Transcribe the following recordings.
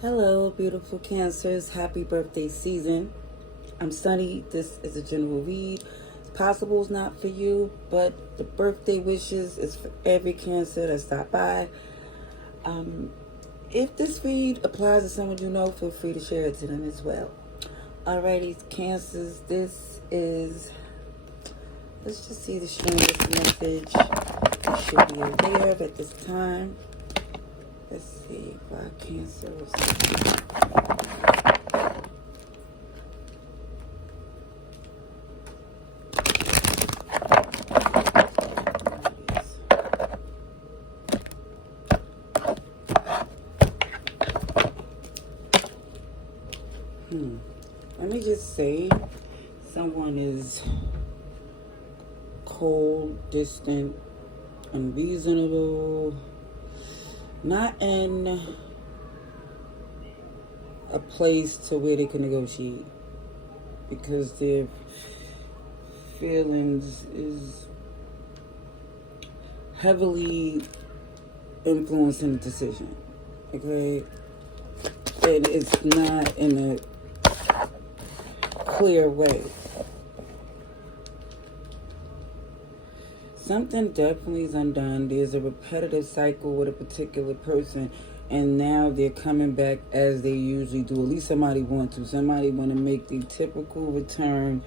Hello, beautiful Cancers. Happy birthday season. I'm Sunny. This is a general read. Possible is not for you, but the birthday wishes is for every Cancer that stopped by. If this read applies to someone you know, feel free to share it to them as well. Alrighty, Cancers. This is. Let's just see the strongest message you should be aware of at this time. Let's see why Cancer was. Let me just say, someone is cold, distant, unreasonable, not in a place to where they can negotiate because their feelings is heavily influencing the decision. Okay? And it's not in a clear way. Something definitely is undone. There's a repetitive cycle with a particular person, and now they're coming back as they usually do. At least somebody want to. Somebody want to make the typical return.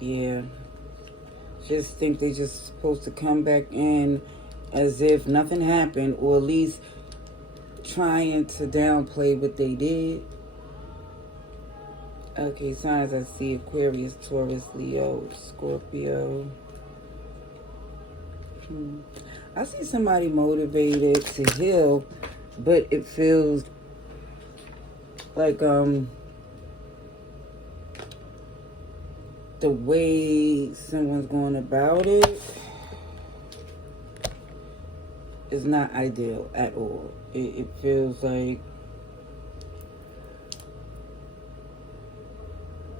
Yeah. Just think they just supposed to come back in as if nothing happened, or at least trying to downplay what they did. Okay, signs I see: Aquarius, Taurus, Leo, Scorpio. I see somebody motivated to heal, but it feels like the way someone's going about it is not ideal at all. It feels like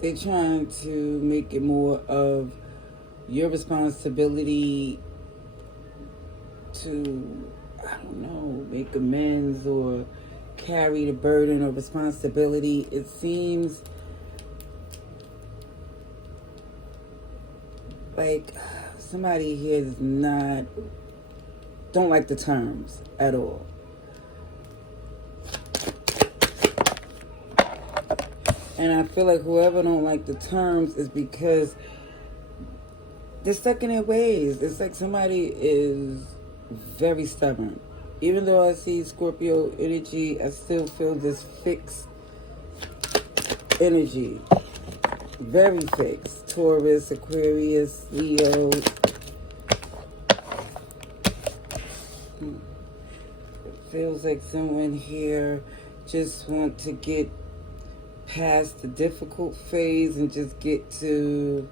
they're trying to make it more of your responsibility to, I don't know, make amends or carry the burden of responsibility. It seems like somebody here don't like the terms at all. And I feel like whoever don't like the terms is because they're stuck in their ways. It's like somebody is very stubborn. Even though I see Scorpio energy, I still feel this fixed energy. Very fixed. Taurus, Aquarius, Leo. It feels like someone here just want to get past the difficult phase and just get to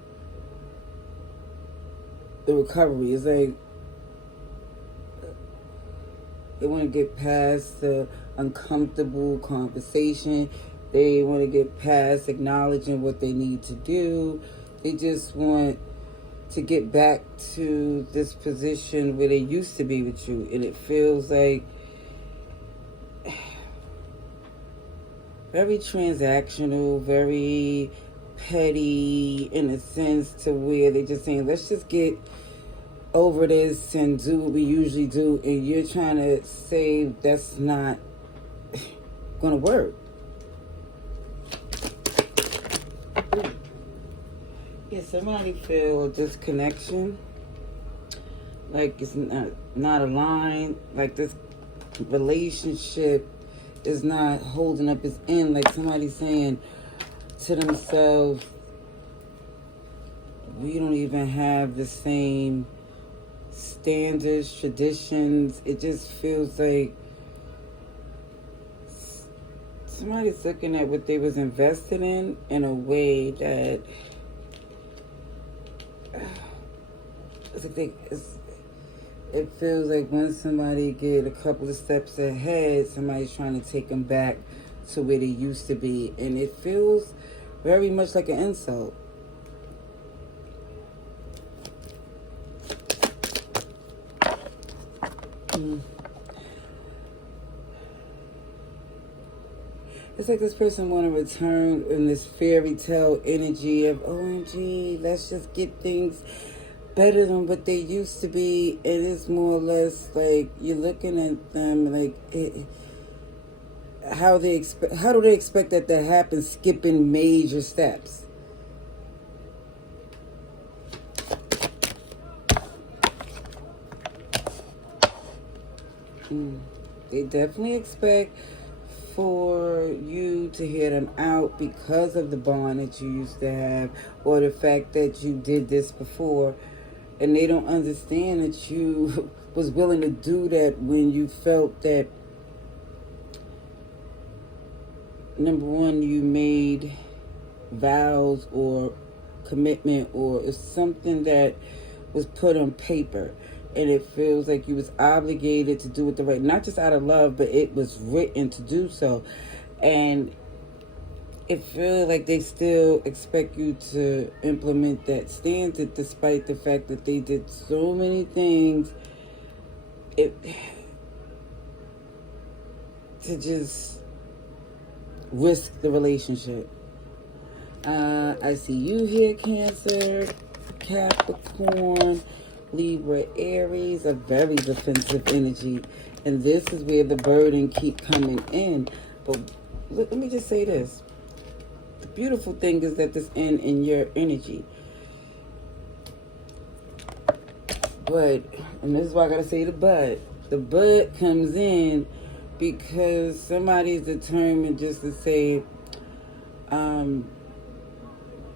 the recovery. It's like they want to get past the uncomfortable conversation. They want to get past acknowledging what they need to do. They just want to get back to this position where they used to be with you. And it feels like very transactional, very petty in a sense, to where they're just saying, let's just get over this and do what we usually do. And you're trying to say that's not going to work. Yeah, somebody feel disconnection, like it's not aligned, like this relationship is not holding up its end. Like somebody saying to themselves, we don't even have the same standards, traditions. It just feels like somebody's looking at what they was invested in a way that it feels like when somebody get a couple of steps ahead, somebody's trying to take them back to where they used to be. And it feels very much like an insult. It's like this person want to return in this fairy tale energy of OMG, let's just get things better than what they used to be. And it's more or less like you're looking at them like how do they expect that to happen, skipping major steps. They definitely expect for you to hear them out because of the bond that you used to have, or the fact that you did this before, and they don't understand that you was willing to do that when you felt that, number one, you made vows or commitment, or it's something that was put on paper, and it feels like you was obligated to do it the right, not just out of love, but it was written to do so. And it feels like they still expect you to implement that standard despite the fact that they did so many things to just risk the relationship. I see you here, Cancer, Capricorn, Libra, Aries, a very defensive energy. And this is where the burden keep coming in. But let me just say this. The beautiful thing is that this in your energy. But, and this is why I gotta say the but. The but comes in because somebody's determined just to say, no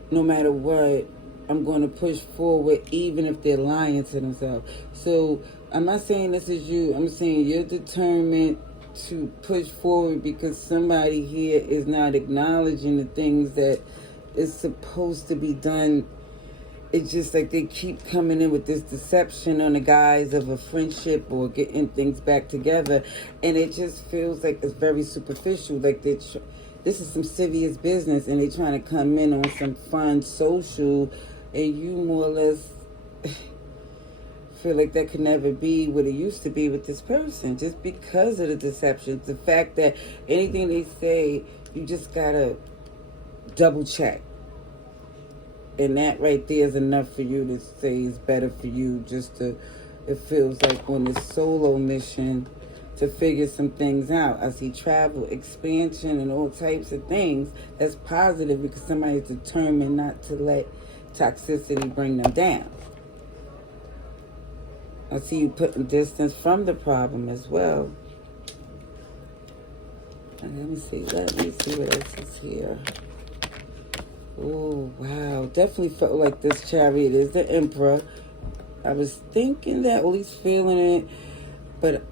matter what, I'm going to push forward even if they're lying to themselves. So I'm not saying this is you. I'm saying you're determined to push forward because somebody here is not acknowledging the things that is supposed to be done. It's just like they keep coming in with this deception on the guise of a friendship or getting things back together. And it just feels like it's very superficial. Like this is some serious business and they're trying to come in on some fun social, and you more or less feel like that could never be what it used to be with this person just because of the deception. The fact that anything they say, you just gotta double check. And that right there is enough for you to say it's better for you just to, it feels like on this solo mission to figure some things out. I see travel, expansion, and all types of things. That's positive because somebody's determined not to let toxicity bring them down. I see you putting distance from the problem as well. And let me see what else is here. Oh, wow. Definitely felt like this Chariot is the Emperor. I was thinking that, or at least feeling it, but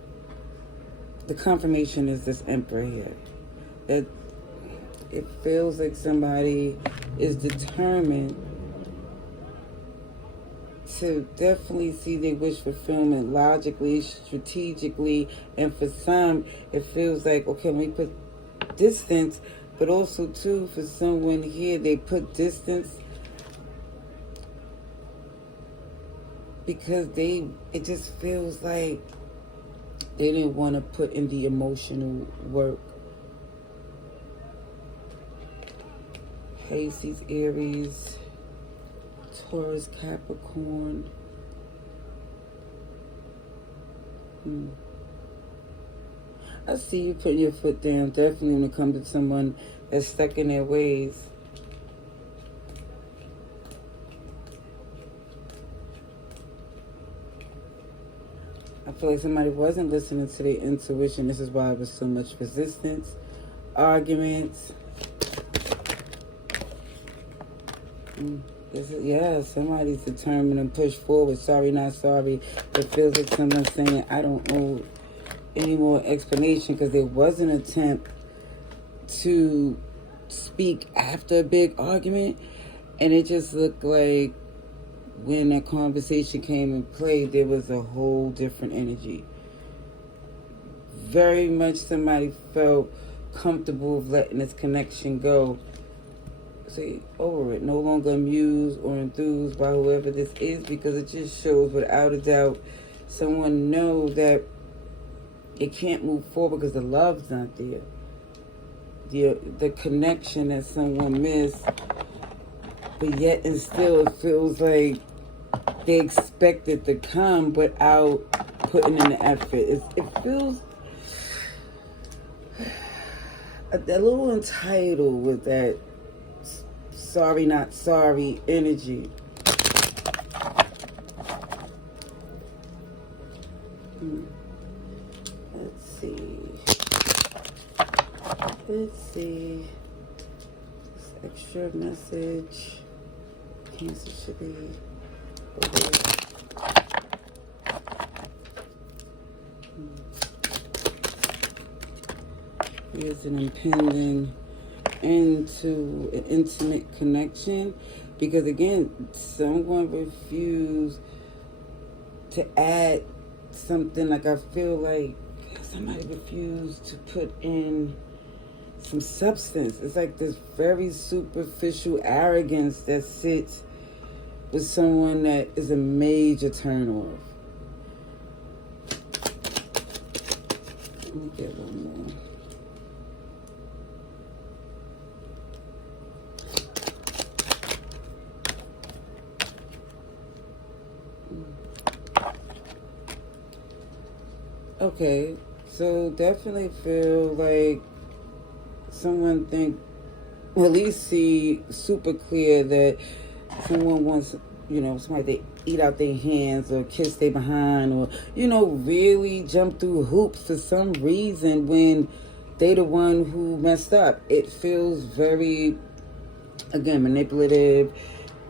the confirmation is this Emperor here. That it feels like somebody is determined to definitely see their wish fulfillment logically, strategically, and for some, it feels like, okay, let me put distance. But also, too, for someone here, they put distance because it just feels like they didn't want to put in the emotional work. Pisces, Aries, Taurus, Capricorn. I see you putting your foot down, definitely when it comes to someone that's stuck in their ways. I feel like somebody wasn't listening to their intuition. This is why there was so much resistance, arguments. Somebody's determined to push forward. Sorry, not sorry. It feels like someone's saying, I don't know any more explanation, because there was an attempt to speak after a big argument, and it just looked like when that conversation came in play, there was a whole different energy. Very much somebody felt comfortable with letting this connection go. Say over it, no longer amused or enthused by whoever this is, because it just shows without a doubt someone know that it can't move forward because the love's not there. the connection that someone missed, but yet and still it feels like they expect it to come without putting in the effort. It feels a little entitled with that sorry not sorry energy. Let's see. This extra message. Cancer should be over. Here's an impending end to an intimate connection, because again, someone refused to add something. Like, I feel like somebody refused to put in some substance. It's like this very superficial arrogance that sits with someone that is a major turn off. Let me get one more. Okay, so definitely feel like someone think, or at least see super clear that someone wants, somebody to eat out their hands or kiss their behind, or, really jump through hoops for some reason when they the one who messed up. It feels very, again, manipulative,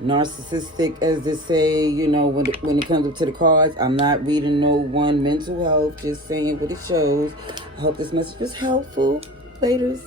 narcissistic, as they say, when it comes up to the cards. I'm not reading no one mental health, just saying what it shows. I hope this message was helpful. Laters.